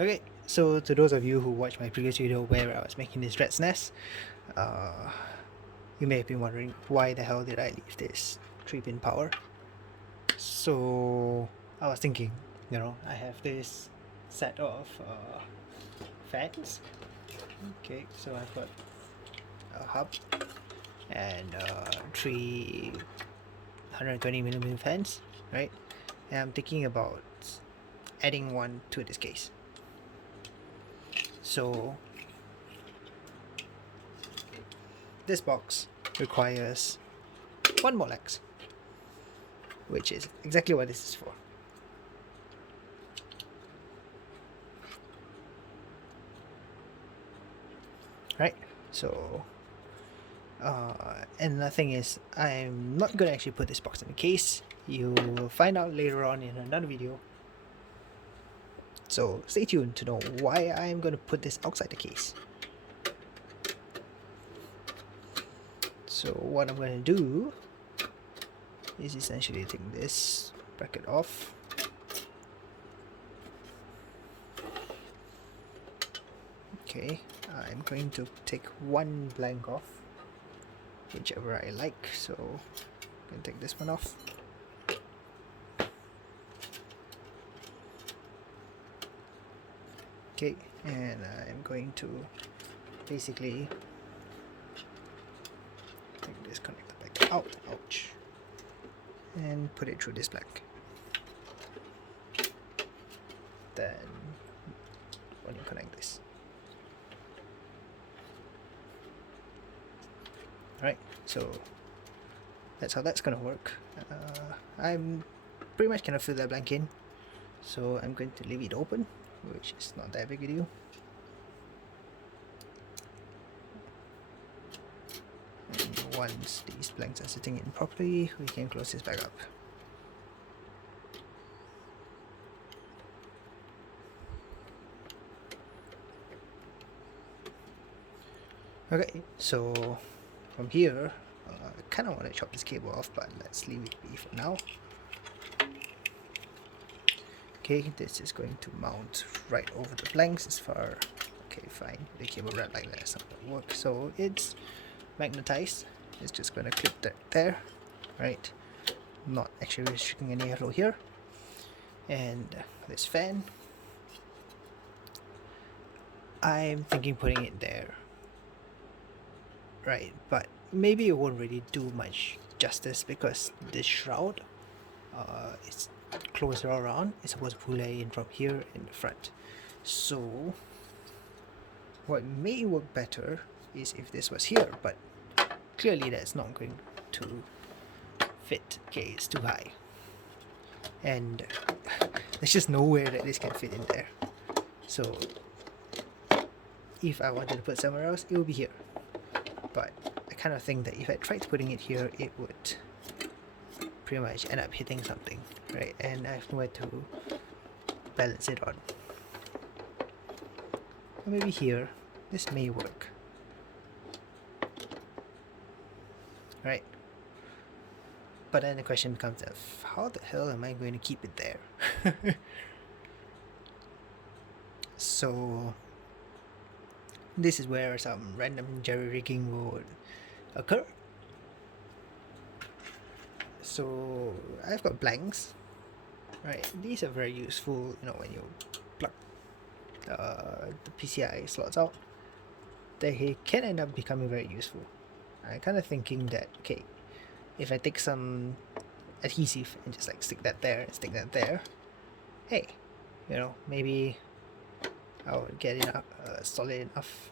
Okay, so to those of you who watched my previous video where I was making this rat's nest, you may have been wondering why the hell did I leave this 3-pin power. So I was thinking, I have this set of fans. Okay, so I've got a hub and 320mm fans, right? And I'm thinking about adding one to this case. So this box requires one more legs, which is exactly what this is for. Right, so and the thing is, I'm not gonna actually put this box in the case. You will find out later on in another video, so stay tuned to know why I'm gonna put this outside the case. So what I'm gonna do is essentially take this bracket off, okay. I'm going to take one blank off, whichever I like, so I'm going to take this one off. Okay, and I'm going to basically take this connector back out, ouch, and put it through this blank. Then when you connect this. Alright, so that's how that's gonna work. I'm pretty much gonna fill that blank in, so I'm going to leave it open, which is not that big a deal. And once these blanks are sitting in properly, we can close this back up. Okay, so from here, I kind of want to chop this cable off, but let's leave it be for now. Okay, this is going to mount right over the blanks as far. Okay, fine. The cable wrapped like that is not going to work. So it's magnetized. It's just going to clip that there, right? Not actually restricting any airflow here. And this fan, I'm thinking putting it there, right? But maybe it won't really do much justice because this shroud is closer around. It's supposed to pull air in from here in the front. So what may work better is if this was here, but clearly that's not going to fit. Okay, it's too high, and there's just nowhere that this can fit in there. So if I wanted to put somewhere else, it would be here. But I kind of think that if I tried putting it here, it would pretty much end up hitting something, right? And I have nowhere to balance it on. Or maybe here, this may work, right? But then the question becomes of how the hell am I going to keep it there? So this is where some random jerry-rigging would occur. So I've got blanks, right? These are very useful, when you plug the PCI slots out. They can end up becoming very useful. I'm kind of thinking that, okay, if I take some adhesive and just like stick that there and stick that there, hey, maybe I'll get enough solid enough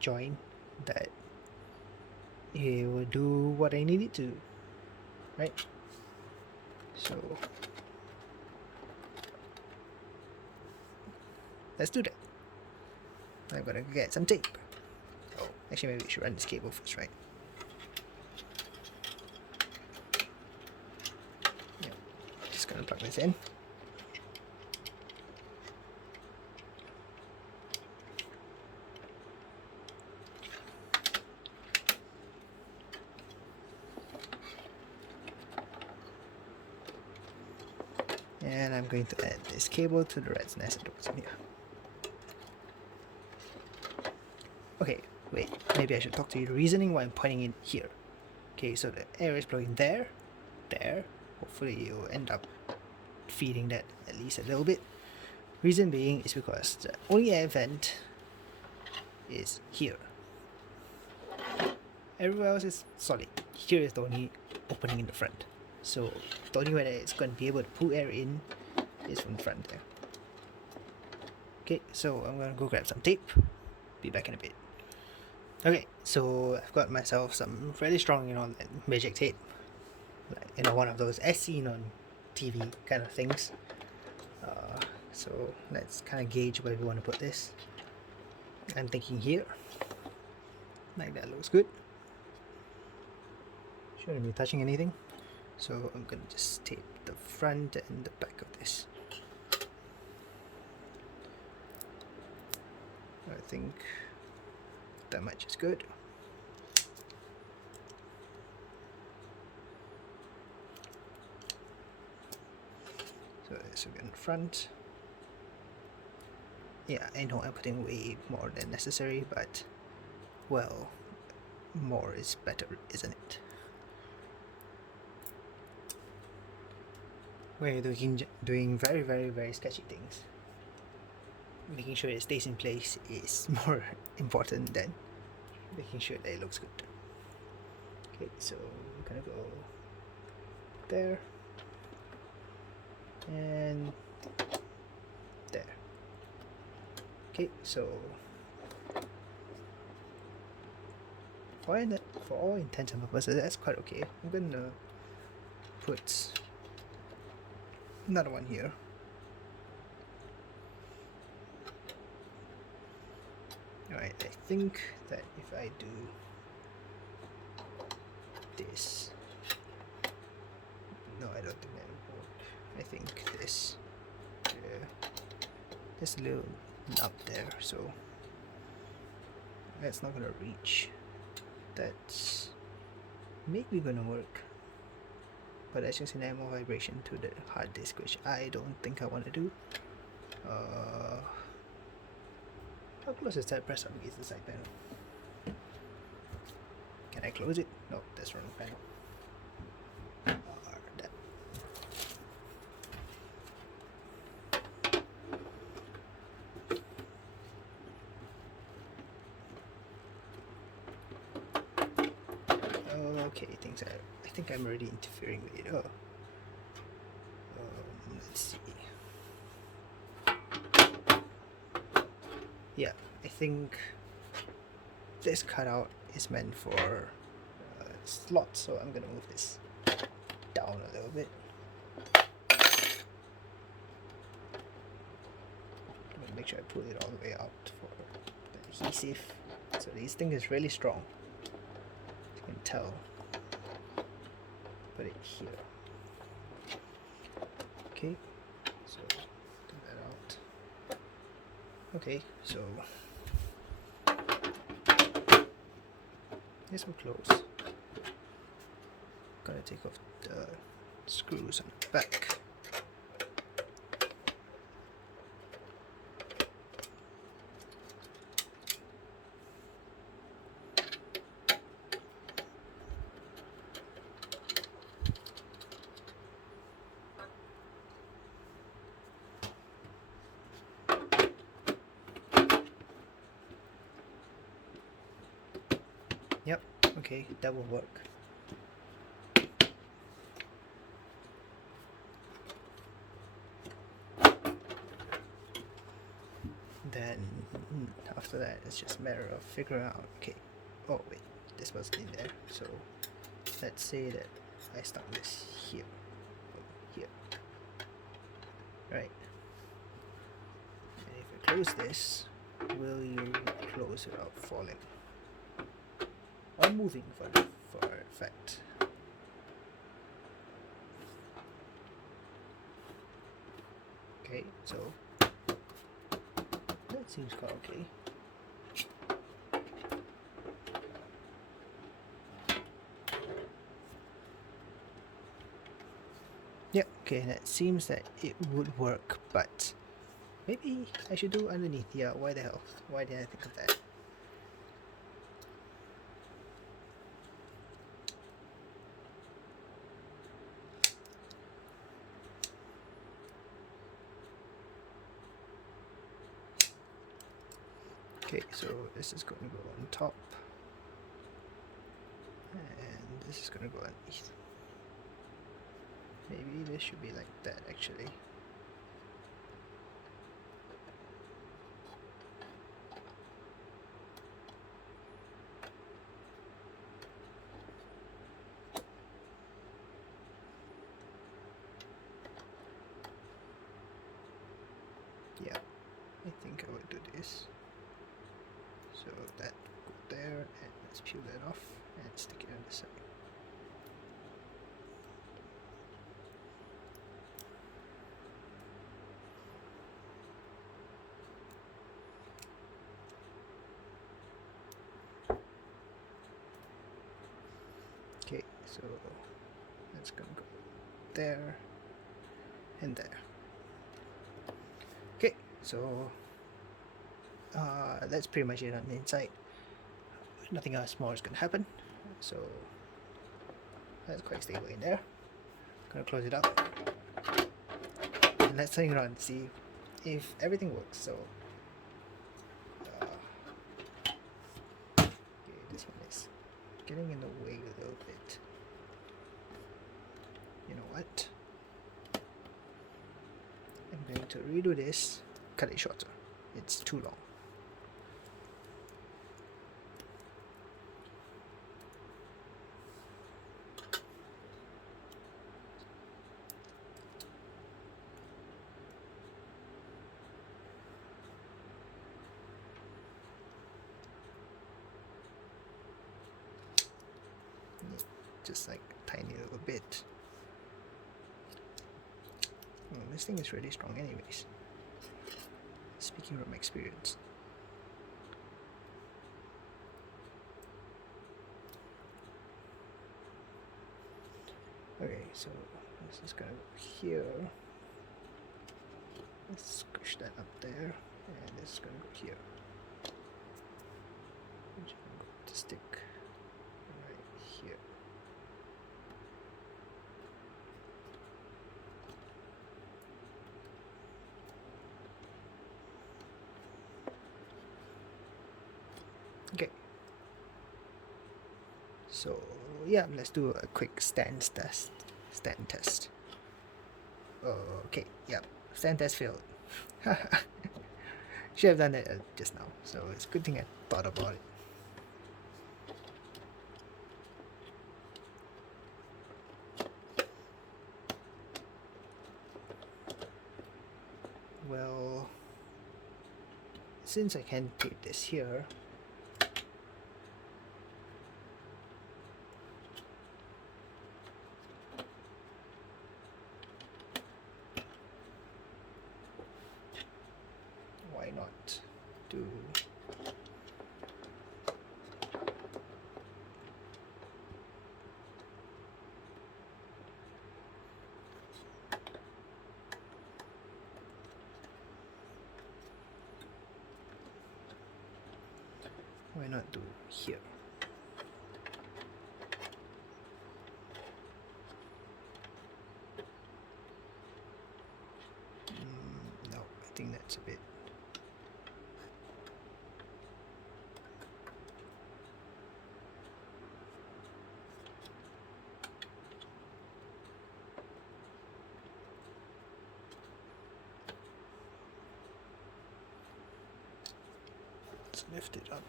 join that it will do what I need it to, right? So let's do that. I'm gonna get some tape. Oh, actually maybe we should run this cable first, right? Yeah, just gonna plug this in. And I'm going to add this cable to the rat's nest at the bottom here. Okay, wait, maybe I should talk to you the reasoning why I'm pointing it here. Okay, so the air is blowing there, there. Hopefully you'll end up feeding that at least a little bit. Reason being is because the only air vent is here. Everywhere else is solid. Here is the only opening in the front. So the only way that it's going to be able to pull air in is from the front there. Okay, so I'm going to go grab some tape. Be back in a bit. Okay, so I've got myself some really strong, magic tape. Like, one of those as seen on TV kind of things. So let's kind of gauge where we want to put this. I'm thinking here. Like that looks good. Shouldn't be touching anything. So I'm gonna just tape the front and the back of this. I think that much is good. So this will be in the front. Yeah, I know I'm putting way more than necessary, but well, more is better, isn't it? We're doing very sketchy things. Making sure it stays in place is more important than making sure that it looks good. Okay, so we're gonna go there and there. Okay, so for all intents and purposes, that's quite okay. I'm gonna put another one here. Alright, I think that if I do this, no, I don't think that will work. I think this, there's a little nub there, so that's not gonna reach. That's maybe gonna work, but that's just an ammo vibration to the hard disk, which I don't think I want to do. How close is that press up against the side panel? Can I close it? No, that's wrong panel. That. Okay, I think I'm already interfering with it. Let's see. Yeah, I think this cutout is meant for slots, so I'm gonna move this down a little bit. Make sure I pull it all the way out for the adhesive. So this thing is really strong. You can tell. Put it here. Okay, so do that out. Okay, so this will close. Gotta take off the screws on the back. Yep, okay, that will work. Then after that, it's just a matter of figuring out, okay, oh wait, this was in there, so let's say that I start this here, here, right, and if I close this, will you close without falling? Or moving for effect. Okay, so that seems quite okay. Yeah, Okay, and it seems that it would work, but maybe I should do underneath. Yeah, why the hell? Why didn't I think of that? Okay, so this is going to go on top, and this is going to go underneath. Maybe this should be like that actually. Yeah, I think I would do this. So that go there, and let's peel that off and stick it on the side. Okay, so that's gonna go there and there. Okay, so that's pretty much it on the inside. Nothing else more is gonna happen. So that's quite stable in there. Gonna close it up. And let's hang around and see if everything works. So okay, this one is getting in the way a little bit. You know what? I'm going to redo this, cut it shorter. It's too long. Just like a tiny little bit. Oh, this thing is really strong anyways. Speaking from experience. Okay, so this is gonna go here. Let's squish that up there, and this is gonna go here. Which I'm going to stick right here. Okay. So yeah, let's do a quick stand test. Okay, yeah, stand test failed. Should have done that just now. So it's a good thing I thought about it. Well, since I can put this here, why not do here? No, I think that's a bit. Let's lift it up.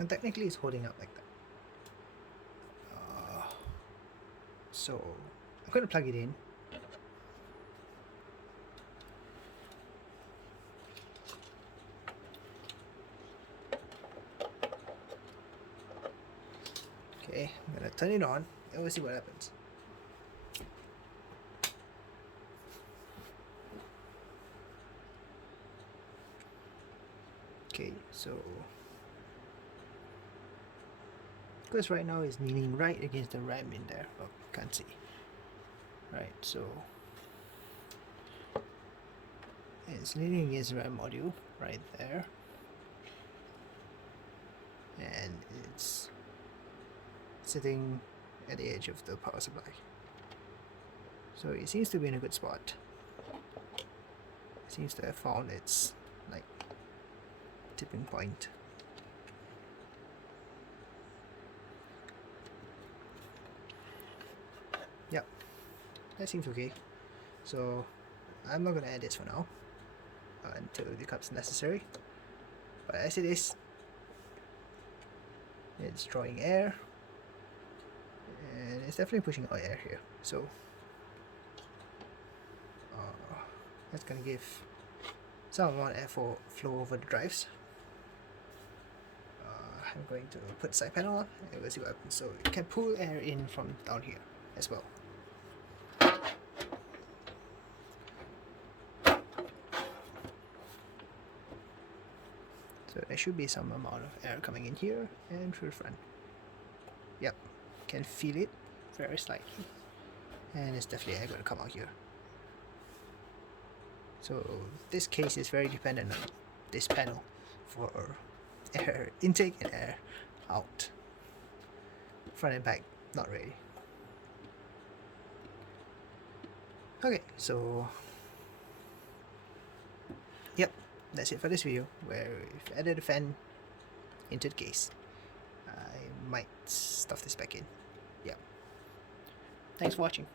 And technically it's holding up like that. So I'm going to plug it in. Okay, I'm going to turn it on and we'll see what happens. Okay, so because right now it's leaning right against the RAM in there. Oh, can't see. Right, so it's leaning against the RAM module right there, and it's sitting at the edge of the power supply. So it seems to be in a good spot. It seems to have found its like tipping point. Yep, that seems okay. So I'm not gonna add this for now until it becomes necessary. But as it is, it's drawing air, and it's definitely pushing out air here. So that's gonna give some amount of air flow over the drives. I'm going to put side panel on and we'll see what happens. So you can pull air in from down here as well. So there should be some amount of air coming in here and through the front. Yep, can feel it very slightly, and it's definitely air going to come out here. So this case is very dependent on this panel for air intake and air out. Front and back, not really. Okay, so yep, that's it for this video, where we've added a fan into the case. I might stuff this back in. Yeah. Thanks for watching.